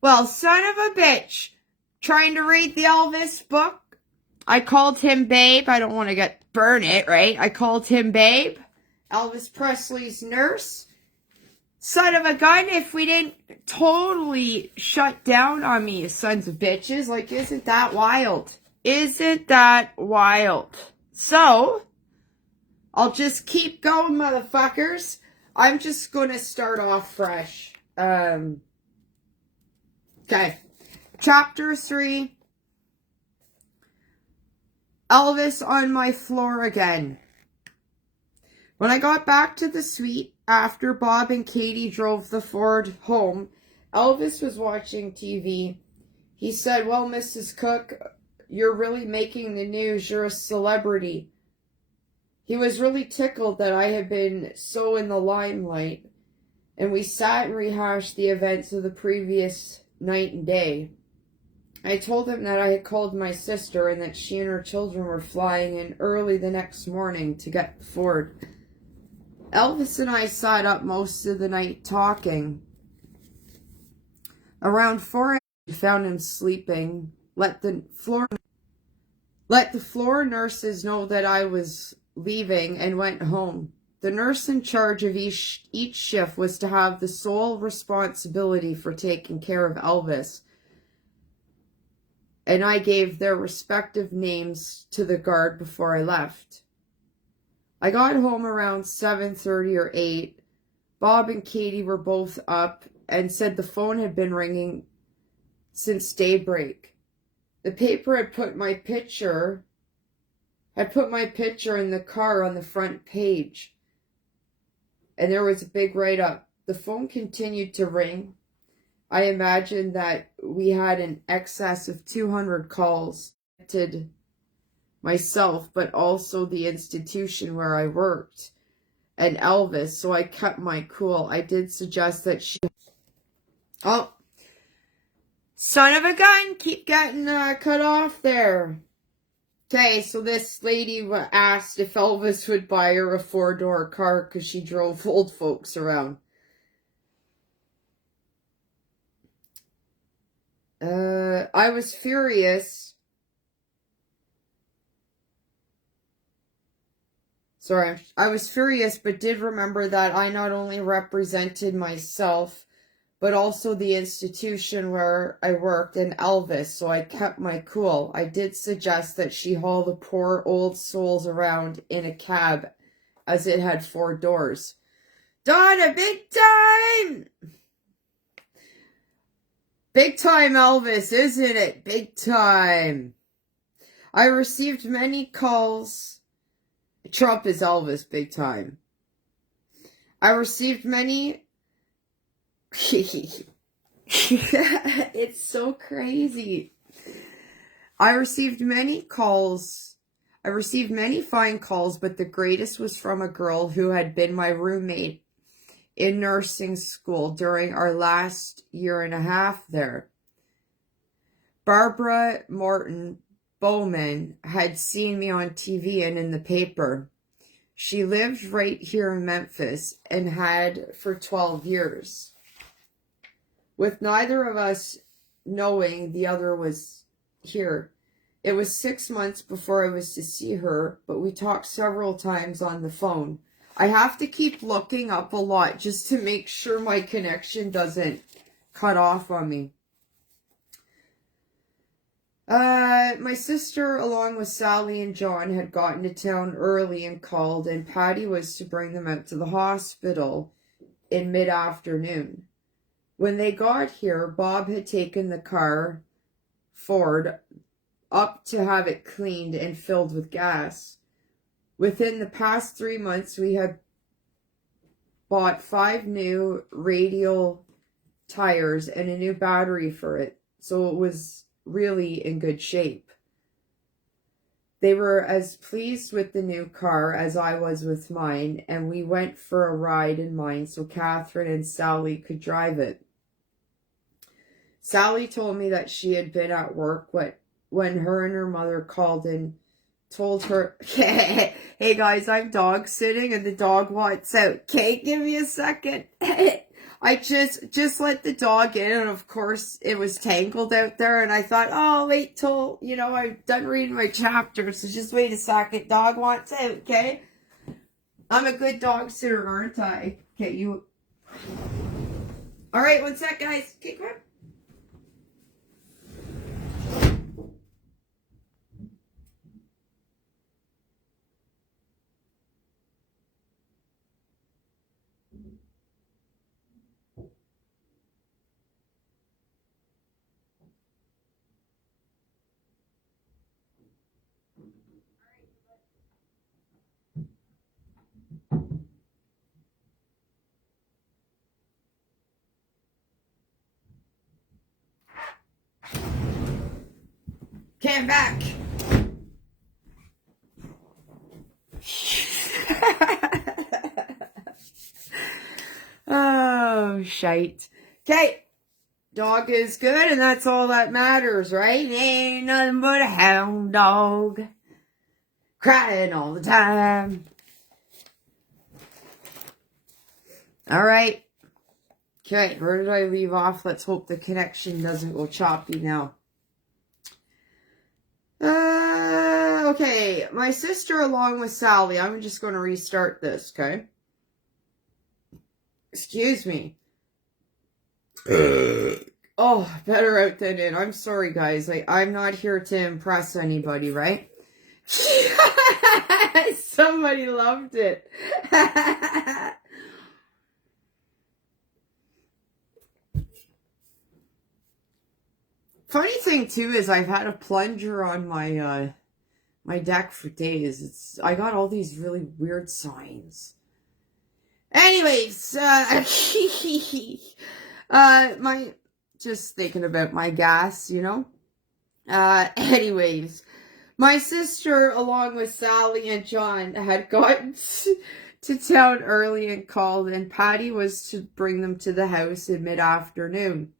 Well, son of a bitch. Trying to read the Elvis book. I called him Babe. I don't want to burn it, right? I called him Babe. Elvis Presley's nurse. Son of a gun, if we didn't totally shut down on me, you sons of bitches. Like, isn't that wild? Isn't that wild? So, I'll just keep going, motherfuckers. I'm just gonna start off fresh. Okay. Chapter 3. Elvis on my floor again. When I got back to the suite, after Bob and Katie drove the Ford home, Elvis was watching TV. He said, "Well, Mrs. Cocke, you're really making the news. You're a celebrity." He was really tickled that I had been so in the limelight, and we sat and rehashed the events of the previous night and day. I told him that I had called my sister and that she and her children were flying in early the next morning to get the Ford. Elvis and I sat up most of the night talking. Around 4 a.m. we found him sleeping. Let the floor nurses know that I was leaving and went home. The nurse in charge of each shift was to have the sole responsibility for taking care of Elvis, and I gave their respective names to the guard before I left. I got home around 7:30 or 8. Bob and Katie were both up and said the phone had been ringing since daybreak. The paper had put my picture in the car on the front page, and there was a big write-up. The phone continued to ring. I imagined that we had an excess of 200 calls to myself, but also the institution where I worked, and Elvis, so I kept my cool. I did suggest that she... Oh, son of a gun, keep getting cut off there. Okay, so this lady asked if Elvis would buy her a 4-door car because she drove old folks around. I was furious. Sorry, I was furious, but did remember that I not only represented myself, but also the institution where I worked and Elvis, so I kept my cool. I did suggest that she haul the poor old souls around in a cab, as it had 4 doors. Donna, big time! Big time, Elvis, isn't it? Big time. I received many calls. Trump is Elvis, big time. I received many... It's so crazy. I received many fine calls, but the greatest was from a girl who had been my roommate in nursing school during our last 1.5 years there. Barbara Morton Bowman had seen me on TV and in the paper. She lived right here in Memphis and had for 12 years. With neither of us knowing the other was here. It was 6 months before I was to see her, but we talked several times on the phone. I have to keep looking up a lot just to make sure my connection doesn't cut off on me. My sister, along with Sally and John, had gotten to town early and called, and Patty was to bring them out to the hospital in mid-afternoon. When they got here, Bob had taken the car, Ford, up to have it cleaned and filled with gas. Within the past 3 months, we had bought 5 new radial tires and a new battery for it, so it was really in good shape. They were as pleased with the new car as I was with mine, and we went for a ride in mine so Catherine and Sally could drive it. Sally told me that she had been at work when her and her mother called and told her, hey guys, I'm dog sitting and the dog wants out. Okay, give me a second. I just let the dog in, and of course it was tangled out there, and I thought, oh, wait till, I'm done reading my chapter, so just wait a second. Dog wants out, okay? I'm a good dog sitter, aren't I? Okay, you... Alright, one sec, guys. Okay, come on. Okay, I'm back. Oh, shite. Okay. Dog is good, and that's all that matters, right? Ain't nothing but a hound dog. Crying all the time. Alright. Okay, where did I leave off? Let's hope the connection doesn't go choppy now. Okay. My sister along with Sally. I'm just going to restart this, okay? Excuse me. Oh, better out than in. I'm sorry, guys. I'm not here to impress anybody, right? Somebody loved it. Funny thing too is I've had a plunger on my my deck for days. I got all these really weird signs. Anyways, just thinking about my gas, anyways, my sister, along with Sally and John, had gotten to town early and called, and Patty was to bring them to the house in mid-afternoon.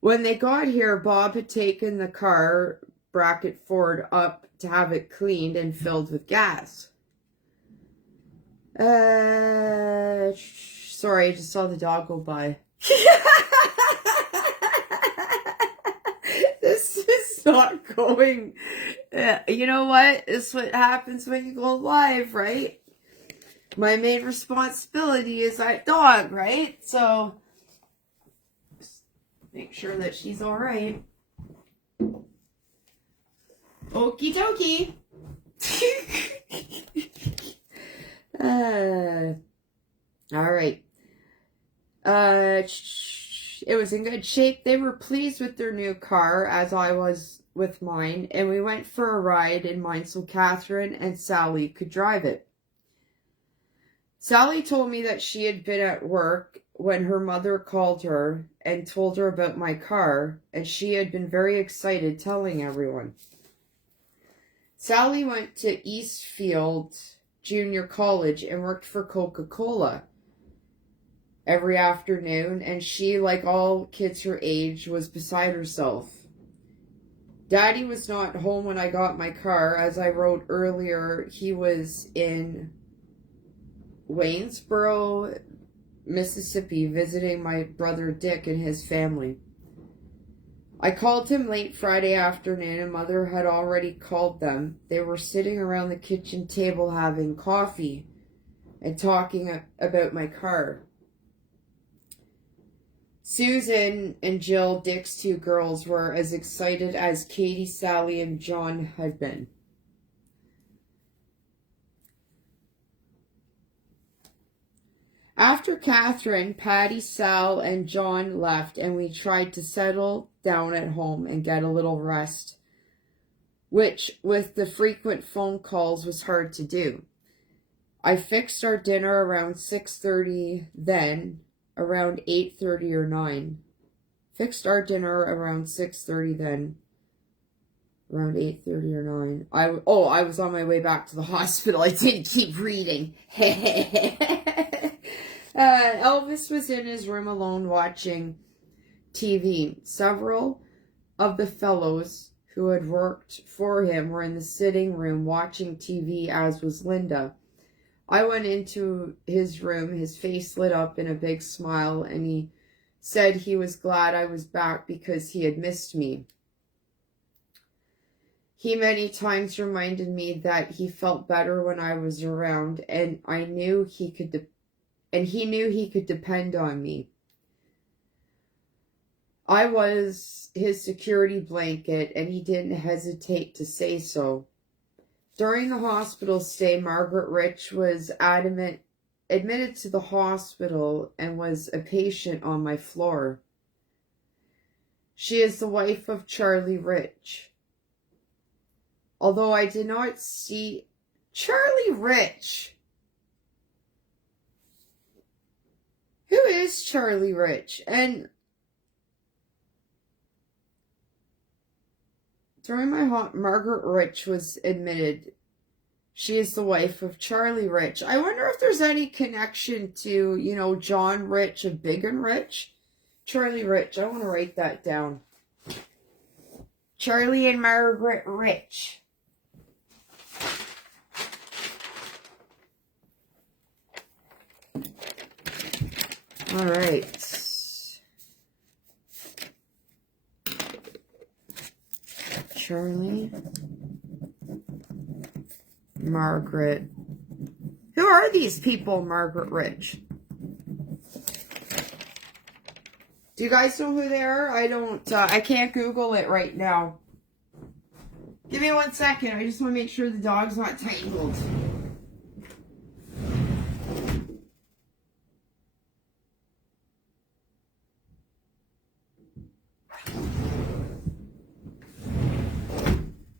When they got here, Bob had taken the car, bracket Ford, up to have it cleaned and filled with gas. Sorry, I just saw the dog go by. This is not going... you know what? This is what happens when you go live, right? My main responsibility is that dog, right? So... make sure that she's alright. Okie dokie. Alright. It was in good shape. They were pleased with their new car, as I was with mine, and we went for a ride in mine so Catherine and Sally could drive it. Sally told me that she had been at work when her mother called her and told her about my car, and she had been very excited telling everyone. Sally went to Eastfield Junior College and worked for Coca-Cola every afternoon, and she, like all kids her age, was beside herself. Daddy was not home when I got my car. As I wrote earlier, he was in Waynesboro, Mississippi, visiting my brother Dick and his family. I called him late Friday afternoon, and Mother had already called them. They were sitting around the kitchen table having coffee and talking about my car. Susan and Jill, Dick's two girls, were as excited as Katie, Sally, and John had been. After Catherine, Patty, Sal, and John left, and we tried to settle down at home and get a little rest, which, with the frequent phone calls, was hard to do. I fixed our dinner around 6:30, then around 8:30 or 9. Fixed our dinner around 6:30, then around 8:30 or 9. I was on my way back to the hospital. I didn't keep reading. Elvis was in his room alone watching TV. Several of the fellows who had worked for him were in the sitting room watching TV, as was Linda. I went into his room, his face lit up in a big smile, and he said he was glad I was back because he had missed me. He many times reminded me that he felt better when I was around, and he knew he could depend on me. I was his security blanket, and he didn't hesitate to say so. During the hospital stay, Margaret Rich was admitted to the hospital and was a patient on my floor. She is the wife of Charlie Rich. Although I did not see Charlie Rich. Who is Charlie Rich? And during my Margaret Rich was admitted. She is the wife of Charlie Rich. I wonder if there's any connection to, John Rich of Big and Rich. Charlie Rich. I want to write that down. Charlie and Margaret Rich. All right. Charlie, Margaret. Who are these people, Margaret Rich? Do you guys know who they are? I don't, I can't Google it right now. Give me 1 second. I just want to make sure the dog's not tangled.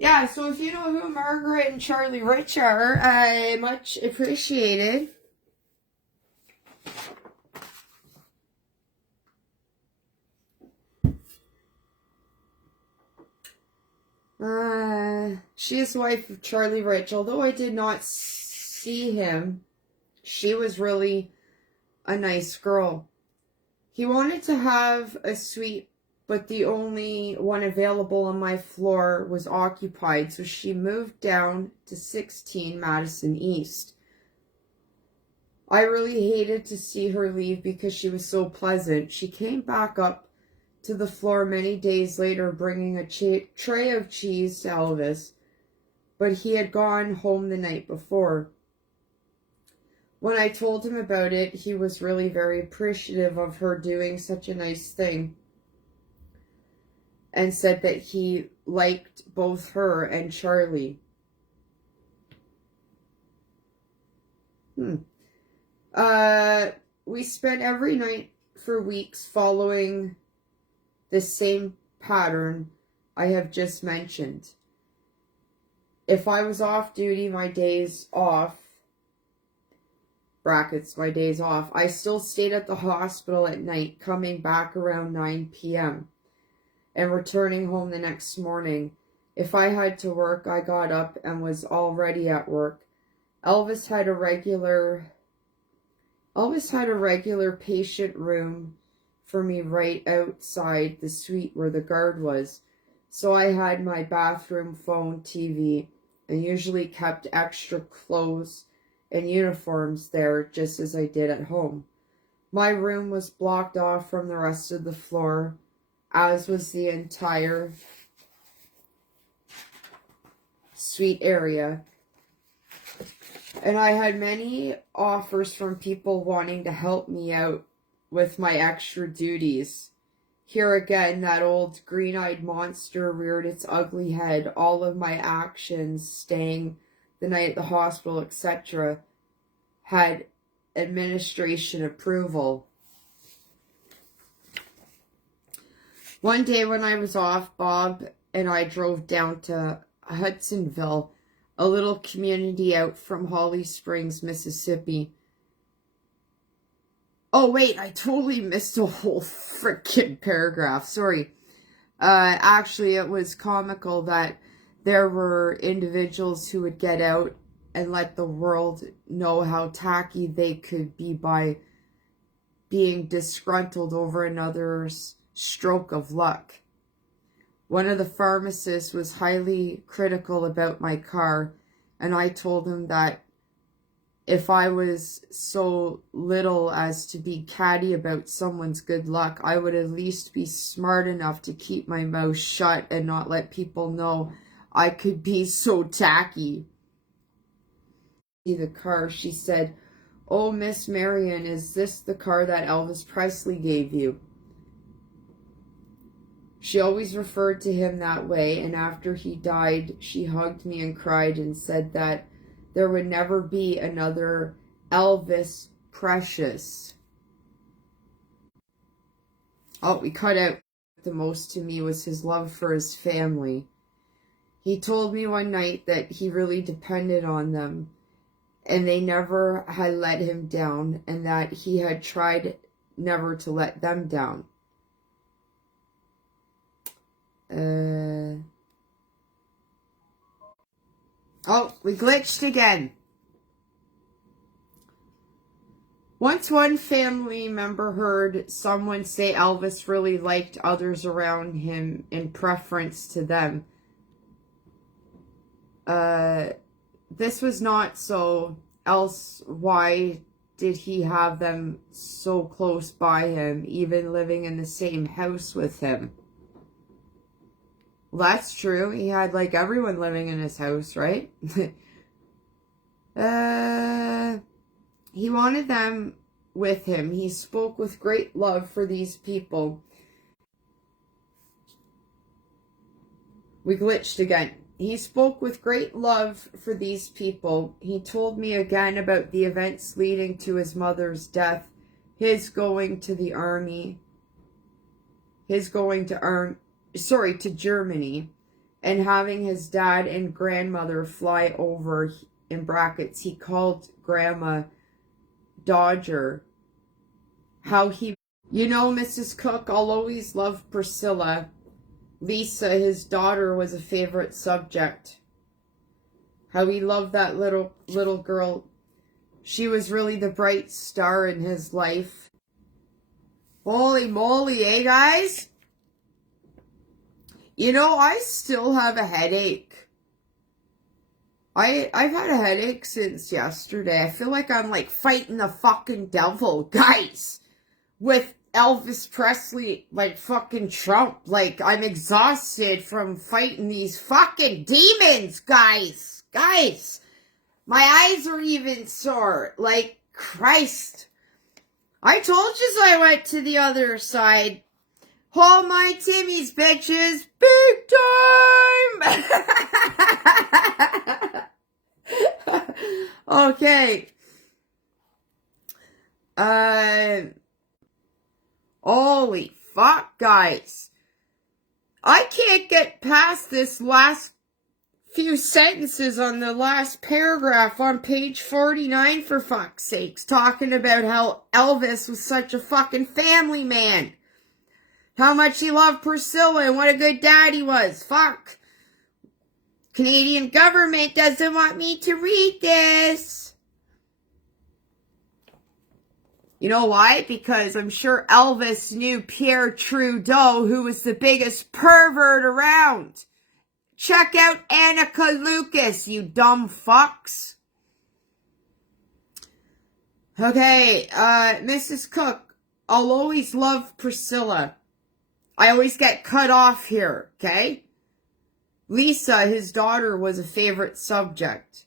Yeah, so if you know who Margaret and Charlie Rich are, much appreciated. She is the wife of Charlie Rich. Although I did not see him, she was really a nice girl. He wanted to have a suite, but the only one available on my floor was occupied, so she moved down to 16 Madison East. I really hated to see her leave because she was so pleasant. She came back up to the floor many days later, bringing a tray of cheese to Elvis, but he had gone home the night before. When I told him about it, he was really very appreciative of her doing such a nice thing, and said that he liked both her and Charlie. We spent every night for weeks following the same pattern I have just mentioned. If I was off duty, my days off, brackets, my days off, I still stayed at the hospital at night, coming back around 9 p.m. and returning home the next morning. If I had to work, I got up and was already at work. Elvis had a regular patient room for me right outside the suite where the guard was. So I had my bathroom, phone, TV, and usually kept extra clothes and uniforms there just as I did at home. My room was blocked off from the rest of the floor, as was the entire suite area. And I had many offers from people wanting to help me out with my extra duties. Here again, that old green-eyed monster reared its ugly head. All of my actions, staying the night at the hospital, etc., had administration approval. One day when I was off, Bob and I drove down to Hudsonville, a little community out from Holly Springs, Mississippi. Oh, wait, I totally missed a whole freaking paragraph. Sorry. Actually, it was comical that there were individuals who would get out and let the world know how tacky they could be by being disgruntled over another's stroke of luck. One of the pharmacists was highly critical about my car, and I told him that if I was so little as to be catty about someone's good luck, I would at least be smart enough to keep my mouth shut and not let people know I could be so tacky. The car, she said, "Oh, Miss Marian, is this the car that Elvis Presley gave you?" She always referred to him that way, and after he died, she hugged me and cried and said that there would never be another Elvis Precious. Oh, we cut out the most to me was his love for his family. He told me one night that he really depended on them, and they never had let him down, and that he had tried never to let them down. Oh, we glitched again. Once one family member heard someone say Elvis really liked others around him in preference to them. This was not so, else why did he have them so close by him, even living in the same house with him? Well, that's true. He had, like, everyone living in his house, right? He wanted them with him. He spoke with great love for these people. We glitched again. He spoke with great love for these people. He told me again about the events leading to his mother's death, his going to the army, his going to to Germany, and having his dad and grandmother fly over, in brackets, he called Grandma Dodger. How he, Mrs. Cocke, I'll always love Priscilla. Lisa, his daughter, was a favorite subject. How he loved that little girl. She was really the bright star in his life. Holy moly, eh, guys? I still have a headache. I've had a headache since yesterday. I feel like I'm like fighting the fucking devil, guys. With Elvis Presley, like fucking Trump. Like, I'm exhausted from fighting these fucking demons, guys. Guys. My eyes are even sore. Like, Christ. I told you so. I went to the other side. Hold my Timmy's, bitches. Big time. Okay. Holy fuck, guys. I can't get past this last few sentences on the last paragraph on page 49, for fuck's sakes, talking about how Elvis was such a fucking family man. How much he loved Priscilla and what a good dad he was. Fuck. Canadian government doesn't want me to read this. You know why? Because I'm sure Elvis knew Pierre Trudeau, who was the biggest pervert around. Check out Annika Lucas, you dumb fucks. Okay, Mrs. Cocke, I'll always love Priscilla. I always get cut off here, okay? Lisa, his daughter, was a favorite subject.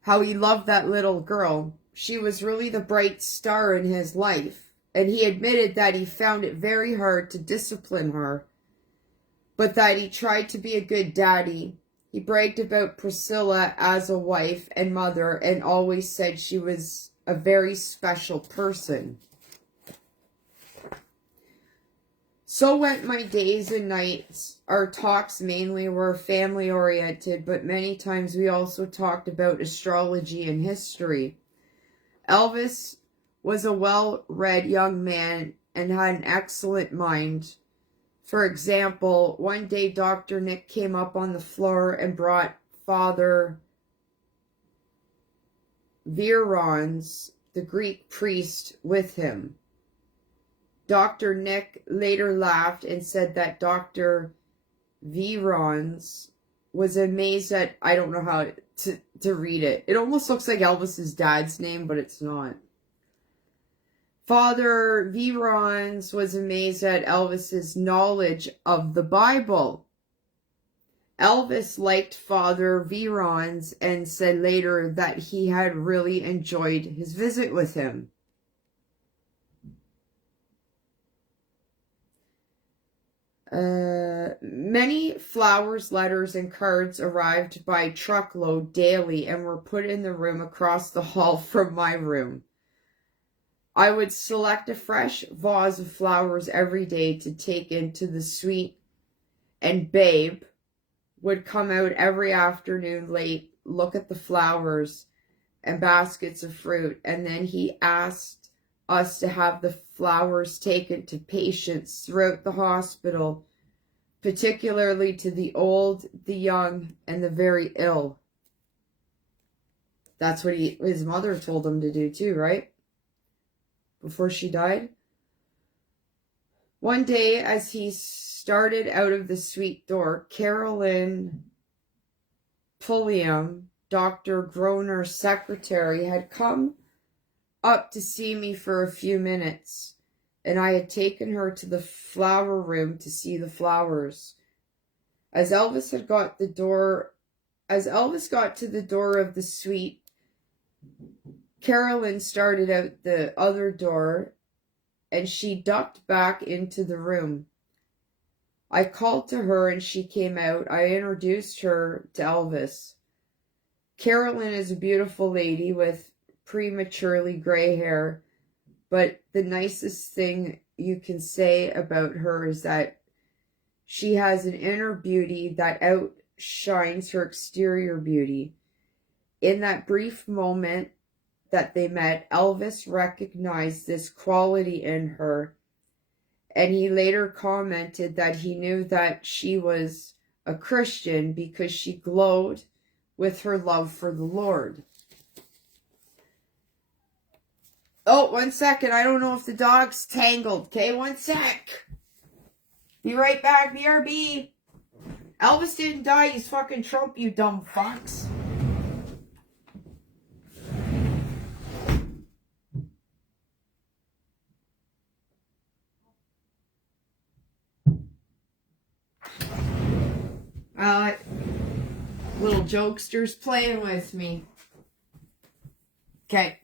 How he loved that little girl. She was really the bright star in his life, and he admitted that he found it very hard to discipline her, but that he tried to be a good daddy. He bragged about Priscilla as a wife and mother, and always said she was a very special person. So went my days and nights. Our talks mainly were family-oriented, but many times we also talked about astrology and history. Elvis was a well-read young man and had an excellent mind. For example, one day Dr. Nick came up on the floor and brought Father Virons, the Greek priest, with him. Dr. Nick later laughed and said that Dr. Virons was amazed at, I don't know how to read it. It almost looks like Elvis's dad's name, but it's not. Father Virons was amazed at Elvis's knowledge of the Bible. Elvis liked Father Virons and said later that he had really enjoyed his visit with him. Many flowers, letters, and cards arrived by truckload daily and were put in the room across the hall from my room. I would select a fresh vase of flowers every day to take into the suite, and Babe would come out every afternoon late, look at the flowers and baskets of fruit, and then he asked us to have the flowers taken to patients throughout the hospital, particularly to the old, the young, and the very ill. That's what his mother told him to do too, right? Before she died. One day, as he started out of the suite door, Carolyn Pulliam, Dr. Groner's secretary, had come up to see me for a few minutes, and I had taken her to the flower room to see the flowers. As Elvis got to the door of the suite, Carolyn started out the other door, and she ducked back into the room. I called to her and she came out. I introduced her to Elvis. Carolyn is a beautiful lady with prematurely gray hair, but the nicest thing you can say about her is that she has an inner beauty that outshines her exterior beauty. In that brief moment that they met, Elvis recognized this quality in her, and he later commented that he knew that she was a Christian because she glowed with her love for the Lord. Oh, 1 second. I don't know if the dog's tangled. Okay, 1 sec. Be right back, BRB. Elvis didn't die. He's fucking Trump, you dumb fucks. Little jokesters playing with me. Okay.